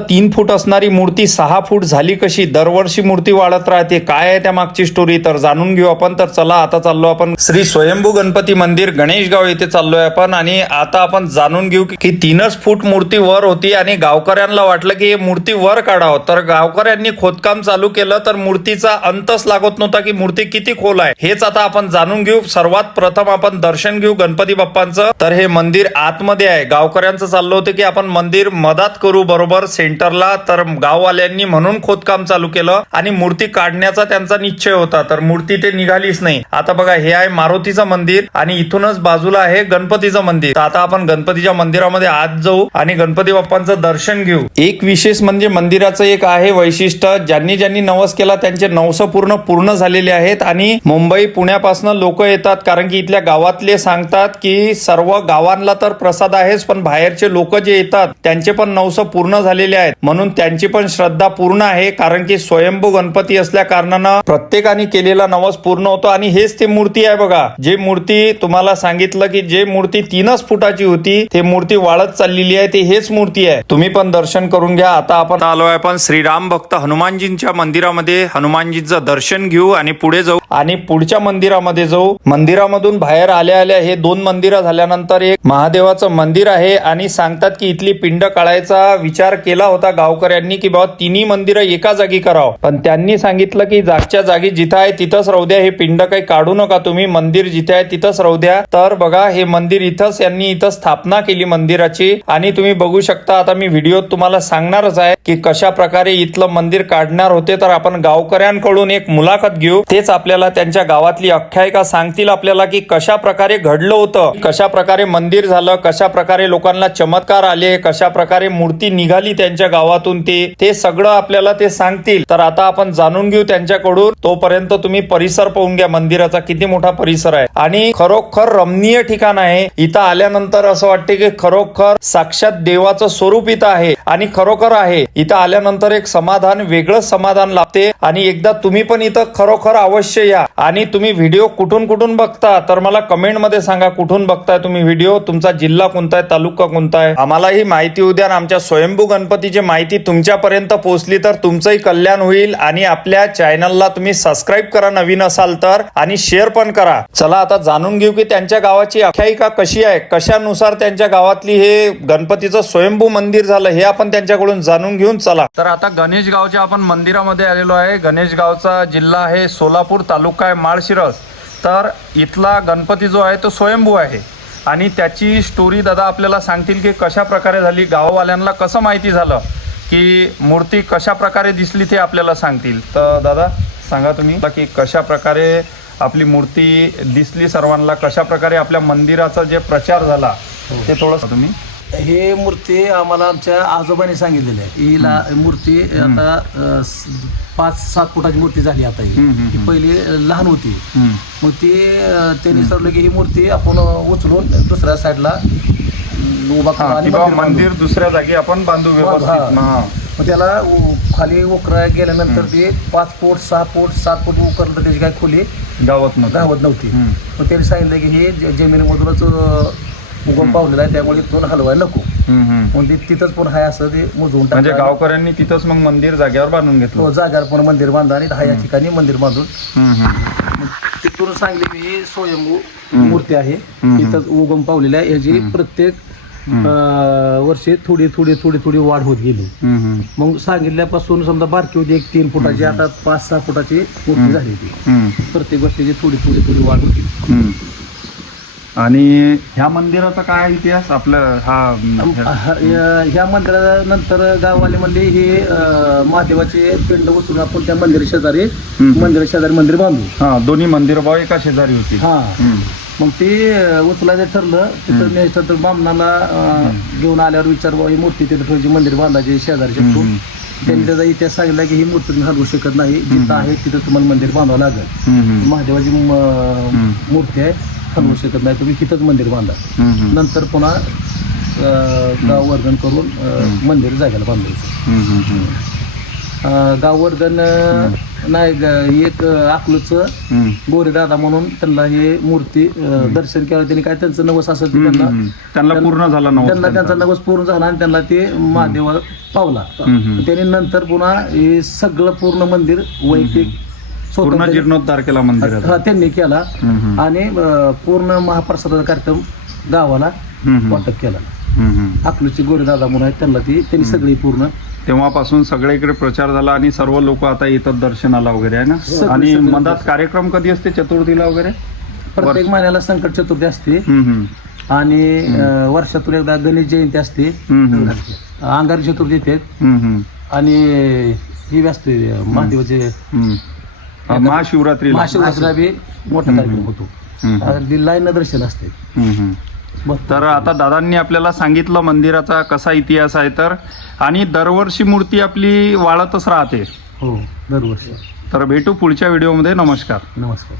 3 फूट असणारी मूर्ती 6 फूट झाली कशी? दरवर्षी मूर्ती वाढत राहते. काय आहे त्या मागची स्टोरी तर जाणून घेऊ आपण. तर चला आता चाललो आपण श्री स्वयंभू गणपती मंदिर गणेशगाव येथे चाललोय आपण. आणि आता आपण जाणून घेऊ की 3च फूट मूर्ती वर होती आणि गावकऱ्यांना वाटलं की मूर्ती वर काढावं, तर गावकऱ्यांनी खोदकाम चालू केलं तर मूर्तीचा अंतच लागत नव्हता की मूर्ती किती खोल आहे. हेच आता आपण जाणून घेऊ. सर्वात प्रथम आपण दर्शन घेऊ गणपती बाप्पांचं. तर हे मंदिर आतमध्ये आहे. गावकऱ्यांचं चाललं होतं की आपण मंदिर मधात करू बरोबर सेंटरला, तर गाववाल्यांनी म्हणून खोदकाम चालू केलं आणि मूर्ती काढण्याचा त्यांचा निश्चय होता, तर मूर्ती ते निघालीच नाही. आता बघा हे आहे मारुतीचं मंदिर आणि इथूनच बाजूला आहे गणपतीचं मंदिर. तर आता आपण गणपतीच्या मंदिरामध्ये आत जाऊ आणि गणपती बाप्पांचं दर्शन घेऊ. एक विशेष म्हणजे मंदिराचं एक आहे वैशिष्ट्य, ज्यांनी ज्यांनी नवस केला त्यांचे नवस पूर्ण झालेले आहेत. आणि मुंबई पुण्यापासून लोक येतात, कारण की इथल्या गावातले सांगतात की सर्व गावांना तर प्रसाद आहेच, पण बाहेरचे लोक जे येतात त्यांचे पण नवस पूर्ण झालेले आहेत, म्हणून त्यांची पण श्रद्धा पूर्ण आहे. कारण की स्वयंभू गणपती असल्या कारणानं प्रत्येकाने केलेला नवस पूर्ण होतो. आणि हेच ते मूर्ती आहे बघा. जे मूर्ती तुम्हाला सांगितलं की जे मूर्ती 3च फुटाची होती ते मूर्ती वाढत चाललेली आहे, ते हेच मूर्ती आहे. तुम्ही पण दर्शन करून घ्या. आता आपण आलोय आपण श्रीराम भक्त हनुमानजींच्या मंदिरामध्ये. हनुमानजींचं दर्शन घेऊ आणि पुढे जाऊ आणि पुढच्या मंदिरामध्ये जाऊ. मंदिरामधून बाहेर आल्या आल्या हे 2 मंदिरं झाल्यानंतर एक महादेवाचं मंदिर आहे. आणि सांगतात की इथली पिंड काढायचा विचार केला होता गावकऱ्यांनी की बाबा तिन्ही मंदिरं एका जागी करावं, पण त्यांनी सांगितलं की जागच्या जागी जिथं आहे तिथंच राहू द्या, हे पिंड काही काढू नका तुम्ही, मंदिर जिथे आहे तिथंच राहू द्या. तर बघा हे मंदिर इथंच यांनी इथं स्थापना केली मंदिराची. आणि तुम्ही बघू शकता, आता मी व्हिडिओत तुम्हाला सांगणारच आहे की कशा प्रकारे इथलं मंदिर काढणार होते. तर आपण गावकऱ्यांकडून एक मुलाखत घेऊ. तेच आपल्याला त्यांच्या गावातली आख्यायिका सांगतील आपल्याला की कशा प्रकारे घडलं होतं, कशा प्रकारे मंदिर झालं, कशा प्रकारे लोकांना चमत्कार आले, कशा प्रकारे मूर्ती निघाली त्यांच्या गावातून, ते सगळं आपल्याला ते सांगतील. तर आता आपण जाणून घेऊ त्यांच्याकडून. तोपर्यंत तुम्ही परिसर पाहून घ्या मंदिराचा, किती मोठा परिसर आहे आणि खरोखर रमणीय ठिकाण आहे. इथं आल्यानंतर असं वाटते की खरोखर साक्षात देवाचं स्वरूप इथं आहे आणि खरोखर आहे. इथं आल्यानंतर एक समाधान, वेगळं समाधान लाभते. आणि एकदा तुम्ही पण इथं खरोखर अवश्य या. आणि तुम्ही व्हिडिओ कुठून बघता तर मला कमेंट मध्ये सांगा कुठून बघताय तुम्ही व्हिडिओ, तुमचा जिल्हा कोणता आहे, तालुका कोणता आहे, आम्हाला ही माहिती उद्या. आमच्या स्वयंभू गणपतीची माहिती तुमच्यापर्यंत पोहोचली तर तुमचंही कल्याण होईल. आणि आपल्या चॅनलला तुम्ही सबस्क्राईब करा नवीन असाल तर, आणि शेअर पण करा. चला आता जाणून घेऊ की त्यांच्या गावाची आख्यायिका कशी आहे, कशानुसार त्यांच्या गावातली हे गणपतीचं स्वयंभू मंदिर झालं हे आपण त्यांच्याकडून जाणून घेऊन चला. तर आता गणेशगावच्या आपण मंदिरामध्ये आलेलो आहे. गणेशगावचा जिल्हा आहे सोलापूर, तालुका आहे माळशिरस. तर इथला गणपती जो आहे तो स्वयंभू आहे आणि त्याची स्टोरी दादा आपल्याला सांगतील की कशा प्रकारे झाली, गाववाल्यांना कसं माहिती झालं की मूर्ती कशा प्रकारे दिसली ते आपल्याला सांगतील. तर दादा सांगा तुम्ही की कशा प्रकारे आपली मूर्ती दिसली सर्वांना, कशा प्रकारे आपल्या मंदिराचा जे प्रचार झाला ते थोडंसं तुम्ही. हे मूर्ती आम्हाला आमच्या आजोबांनी सांगितलेली आहे. ही मूर्ती आता 5-7 फुटाची मूर्ती झाली आता. ही पहिली लहान होती, मग ती त्यांनी ठरवलं की ही मूर्ती आपण उचलून दुसऱ्या साईडला उभा करून मंदिर दुसऱ्या जागी आपण बांधू व्यवस्थित. मग त्याला खाली उकरा गेल्यानंतर ते 5 फूट 6 फूट 7 फूट उकरलं तर त्याची काय खोली गावात नव्हती. मग त्यांनी सांगितलं की हे जमिनीमधूनच उगम पावलेला आहे, त्यामुळे इथून हलवायला नको. मग तिथंच पण हाय असं ते मुजवून म्हणजे गावकऱ्यांनी तिथंच मग मंदिर जागेवर बांधून घेतलं. जागेवर पण मंदिर बांधा आणि या ठिकाणी मंदिर बांधून तिथून सांगले की ही स्वयंभू मूर्ती आहे, इथंच उगम पावलेली आहे. याची प्रत्येक वर्षी थोडी वाढ होत गेली. मग सांगितल्यापासून समजा बारकी होती 1-3 फुटाची, आता 5-6 फुटाची मूर्ती झाली ती. प्रत्येक गोष्टीची थोडी वाढ होती. आणि ह्या मंदिराचा काय इतिहास आपलं ह्या मंदिरानंतर गाववाले म्हणले हे महादेवाचे पिंड उचलून आपण त्या मंदिर शेजारी मंदिर बांधू. दोन्ही मंदिर भाऊ एका शेजारी होती. मग ते उचलायचं ठरलं. तिथं न्यायचं तर बामणाला घेऊन आल्यावर विचार ही मूर्ती तिथं ठेवायची, मंदिर बांधायची शेजारच्या. त्यांनी त्याचा इतिहास सांगितला की ही मूर्ती तुम्ही हलवू शकत नाही, जिथं आहे तिथं तुम्हाला मंदिर बांधावं लागेल. महादेवाची मूर्ती आहे, हलवू शकत नाही, तुम्ही तिथंच मंदिर बांधा. नंतर पुन्हा गाववर्धन करून मंदिर जागेला बांधलं. गाववर्धन नाही एक अकलूचं गोरे दादा म्हणून त्यांना हे मूर्ती दर्शन केलं. त्यांनी काय त्यांचं नवस असेल ते त्यांना पूर्ण झाला नवस. त्यांना त्यांचा नवस पूर्ण झाला आणि त्यांना ते महादेवा पावला. त्यांनी नंतर पुन्हा हे सगळं पूर्ण मंदिर वैयक्तिक पूर्ण जीर्णोद्धार केला मंदिराचा. त्यांनी केला आणि पूर्ण महाप्रसादाचा कार्यक्रम गावाला वाटप केला. अकलूची गोरे दादा म्हणून आहेत, त्यांना त्यांनी सगळी पूर्ण तेव्हापासून सगळीकडे प्रचार झाला आणि सर्व लोक आता येतात दर्शनाला वगैरे आहे ना. आणि मधात कार्यक्रम कधी असते चतुर्थीला वगैरे? प्रत्येक महिन्याला संकट चतुर्थी असते आणि वर्षातून एकदा गणेश जयंती असते, अंगार चतुर्थी येते आणि ही असते महादेवाचे महाशिवरात्रीला बी मोठा कार्यक्रम होतो. लाईन दर्शन असते. तर आता दादांनी आपल्याला सांगितलं मंदिराचा कसा इतिहास आहे तर, आणि दरवर्षी मूर्ती आपली वाळतच राहते. हो, दरवर्षी. तर भेटू पुढच्या व्हिडिओमध्ये. नमस्कार. नमस्कार.